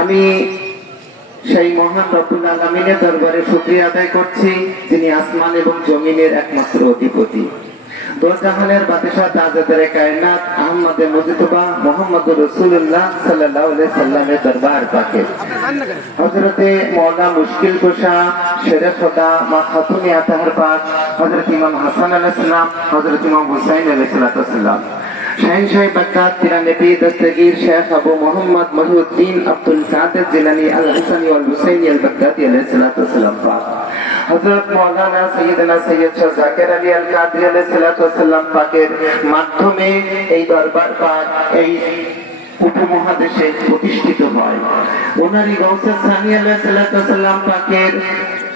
আমি সেই মহান রব্বুল আলমিনের দরবারে শুক্রিয়া আদায় করছি, যিনি আসমান এবং জমিনের একমাত্র অধিপতি। দোজাহানের কায়নাত আহমদে মোহাম্মদ রসুল্লাহ সাল্লাহ সাল্লামের দরবার পাকে। হজরতে মৌলা মুশকিল কুশা, শেরে খোদা, মা আতাহার পাক হজরত ইমাম হাসান হজরত ইমাম হুসাইন আলাইহিস সালাম শাহিন সাহেব বাক্কাত তিরানবী দস্তগীর শেখ আবু মোহাম্মদ আব্দুল কাদের আল হাসানি আল বাগদাদি আলাইহিস সালাতু পাক হযরত মাওলানা সাইয়্যিদনা সৈয়দ শাহ আলী আল কাদরি আলাইহিস সালাতু পাকের মাধ্যমে এই দরবার পাক এই উপমহাদেশে প্রতিষ্ঠিত হয়। ওনারই গৌসে সানি আলাইহিস সালাতু পাকের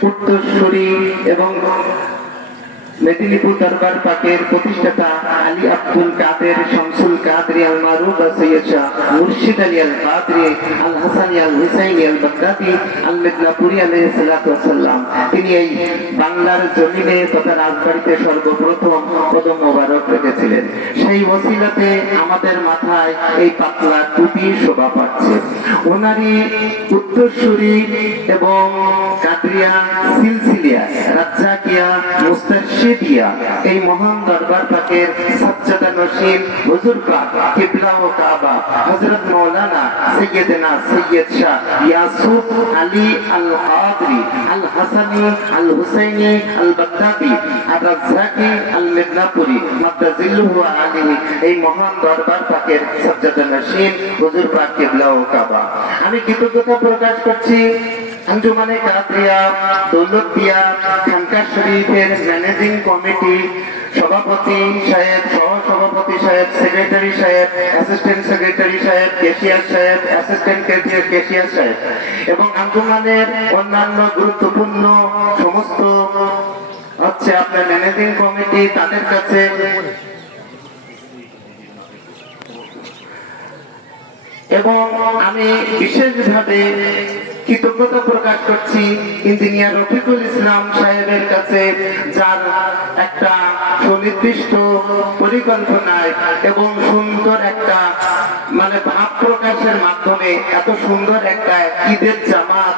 উত্তরসূরি এবং মেদিনীপুর দরবার পাকের প্রতিষ্ঠাতা আলী আব্দুল কাদের শামসুল কাদরি আল মারুফ আর সৈয়দ শাহ মুর্শিদ আলী আল কাদরি, আল হাসানি আল হুসাইনি আল বাগদাদি, আল মেদনাপুরি আলাইহিস সালাতু ওয়াসসালাম। তিনি এই বাংলার জমিনে তথা রাজবাড়িতে সর্বপ্রথম কদম মোবারক রেখেছিলেন। সেই ওসিলাতে আমাদের মাথায় এই পাতলা টুপি শোভা পাচ্ছে। ওনারই উত্তরসূরি এবং কাদরিয়া সিলসিলিয়া রাজ্জাকিয়া মুস্তারশিদিয়া এই মহান দরবার পাকের সাজ্জাদা নসীব হুজুর কিবলা ও কাবা, হযরত মাওলানা সাইয়্যিদনা সৈয়দ শাহ ইয়াসুফ আলী আল কাদরি আল হাসানি আল হুসাইনি আল বাগদাদি আর রাজ্জাকি আল মেদনাপুরি এই মহান দরবার পাকের কিবলা ও কাবা। আমি কৃতজ্ঞতা প্রকাশ করছি। আঞ্জুমানে কাদরিয়া দৌলতদিয়া খানকা শরীফের ম্যানেজিং কমিটি, সভাপতি সাহেব সহ সভাপতি সাহেব, সেক্রেটারি সাহেব, অ্যাসিস্ট্যান্ট সেক্রেটারি সাহেব কেশিয়ার সাহেব, অ্যাসিস্ট্যান্ট কেশিয়ার সাহেব। এবং আঞ্জুমানের অন্যান্য গুরুত্বপূর্ণ সমস্ত হচ্ছে আপনার ম্যানেজিং কমিটি তাদের কাছে এবং আমি বিশেষভাবে কৃতজ্ঞতা প্রকাশ করছি ইঞ্জিনিয়ার রফিকুল ইসলাম সাহেবের কাছে, যার একটা সুনির্দিষ্ট পরিকল্পনায় এবং সুন্দর একটা মানে ভাব প্রকাশের মাধ্যমে এত সুন্দর একটা ঈদের জামাত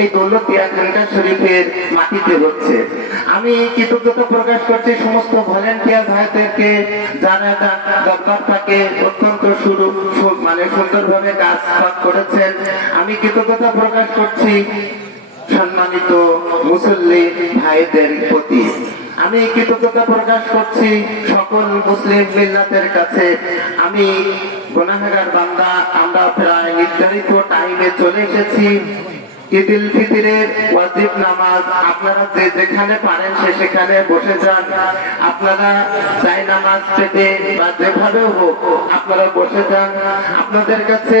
এই দৌলতিয়া খানকা শরীফের মাটিতে হচ্ছে। আমি কৃতজ্ঞতা প্রকাশ করছি সমস্ত ভলেন্টিয়ার ভাইদেরকে, যারা দরকার থাকে অত্যন্ত শুরু মানে সুন্দরভাবে কাজ করেছেন। আমি কৃতজ্ঞতা প্রকাশ করছি সম্মানিত মুসল্লি ভাইদের প্রতি। আমি কৃতজ্ঞতা প্রকাশ করছি সকল মুসলিম মিল্লাতের কাছে। আমি গুনাহগার বান্দা, আমরা প্রায় নির্ধারিত টাইমে চলে এসেছি। ঈদ উল ফিতরের ওয়াজিব নামাজ আপনারা যে যেখানে পারেন সে সেখানে বসে যান। আপনারা চাই নামাজ পেতে বা যেভাবে হোক আপনারা বসে যান। আপনাদের কাছে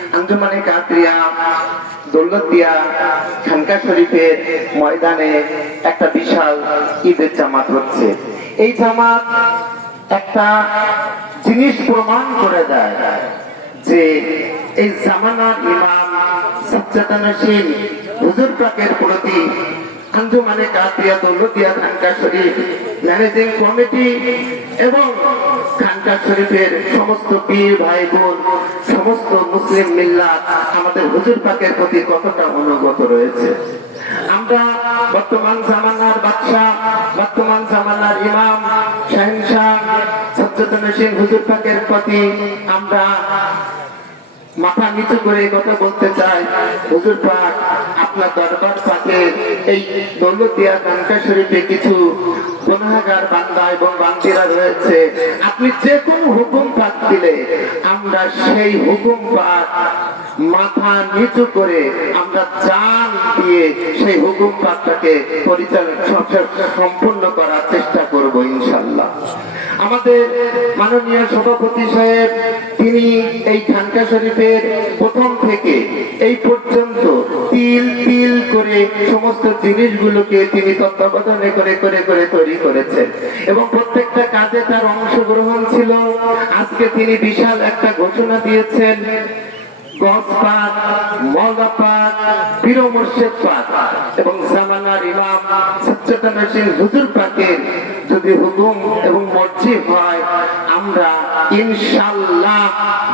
আঞ্জুমানে কাকরিয়া দৌলতিয়া খানকা শরীফের ময়দানে একটা বিশাল ঈদের জামাত হচ্ছে। এই জামাত একটা জিনিস প্রমাণ করে দেয় যে এই জামানার ইমাম সচ্চেতনশীল হুজুর পাকের প্রতি আঞ্জুমানে কাতিয়া দৌলতিয়া খানকা শরীফ ম্যানেজিং কমিটি এবং খানকা শরীফের সমস্ত বীর ভাই বোন, সমস্ত মুসলিম মিল্লাত আমাদের হুজুর পাকের প্রতি কতটা অনুগত রয়েছে। আমরা বর্তমান জামানার বাদশাহ, বর্তমান জামানার ইমাম শাহিনশাহ সচ্চেতনশীল হুজুর পাকের প্রতি আমরা মাথা নিচু করে কথা বলতে চাই হুজুর পাক, আপনার দরবার পাকে এই দৌলতিয়া কানকা শরীফে কিছু গুনাহগার বান্দা এবং বান্দিরা রয়েছে। আপনি যে কোনো হুকুম পাক দিলে আমরা সেই হুকুম পাক মাথা নিচু করে আমরা জান দিয়ে সেই হুকুম পাকটাকে পরিচালনা সম্পূর্ণ করার চেষ্টা করব ইনশাল্লাহ আমাদের মাননীয় সভাপতি সাহেব তিনি এই খানকা শরীফের প্রথম থেকে এই পর্যন্ত তিল তিল করে সমস্ত জিনিসগুলোকে তিনি তত্ত্বাবধানে করে করে করে তৈরি করেছেন। এবং প্রত্যেকটা কাজে তার অংশগ্রহণ ছিল। আজকে তিনি বিশাল একটা ঘোষণা দিয়েছেন। যদি হুকুম এবং মর্জি হয়, আমরা ইনশাল্লাহ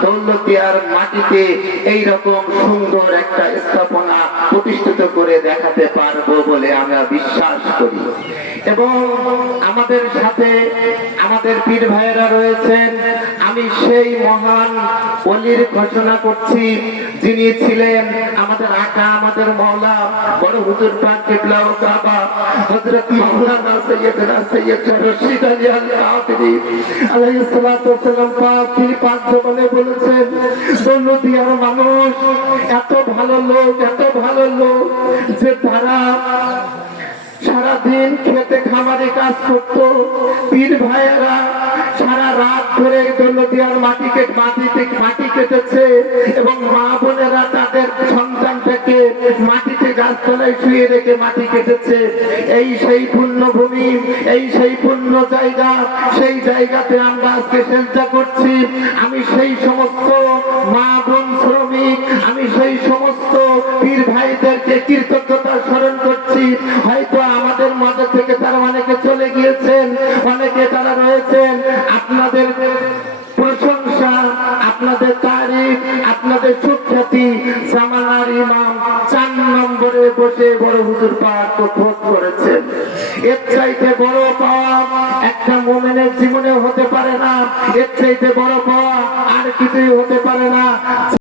দৌলতিয়ার মাটিতে এই রকম সুন্দর একটা স্থাপনা প্রতিষ্ঠিত করে দেখাতে পারব বলে আমরা বিশ্বাস করি। এবং আমাদের সাথে আমাদের পীর ভাইয়েরা রয়েছেন আমি সেই মহান অলির ঘোষণা করছি, যিনি ছিলেন আমাদের আকা, আমাদের মৌলা বড় হুজুর পাক কাবা সৈয়দ রশিদ আলী আল কাদরি আলাইহিস পাক, তিনি পাক বলেছেন মানুষ, এত ভালো লোক, এত ভালো লোক, যে তারা সারাদিন খেতে খামারে কাজ করতো, পীর ভাইয়েরা সারা রাত ধরে মাটিকে মাটিতে মাটি কেটেছে এবং মা বোনেরা তাদের মাটিতে গাছতলায় শুয়ে রেখে মাটি কেটেছে। এই সেই পুণ্যভূমি, এই সেই পুণ্য জায়গা, সেই জায়গাতে আমরা আজকে চেষ্টা করছি। আমি সেই সমস্ত মা বোন শ্রমিক, আমি সেই সমস্ত পীর ভাইদেরকে কৃতজ্ঞতা স্মরণ করছি। হয়তো আমাদের চার নম্বরে বসে বড় হুজুর পাক খোঁজ করেছেন। এর চাইতে বড় পাওয়া একটা মোমেনের জীবনে হতে পারে না। এর চাইতে বড় পাওয়া আর কিছুই হতে পারে না।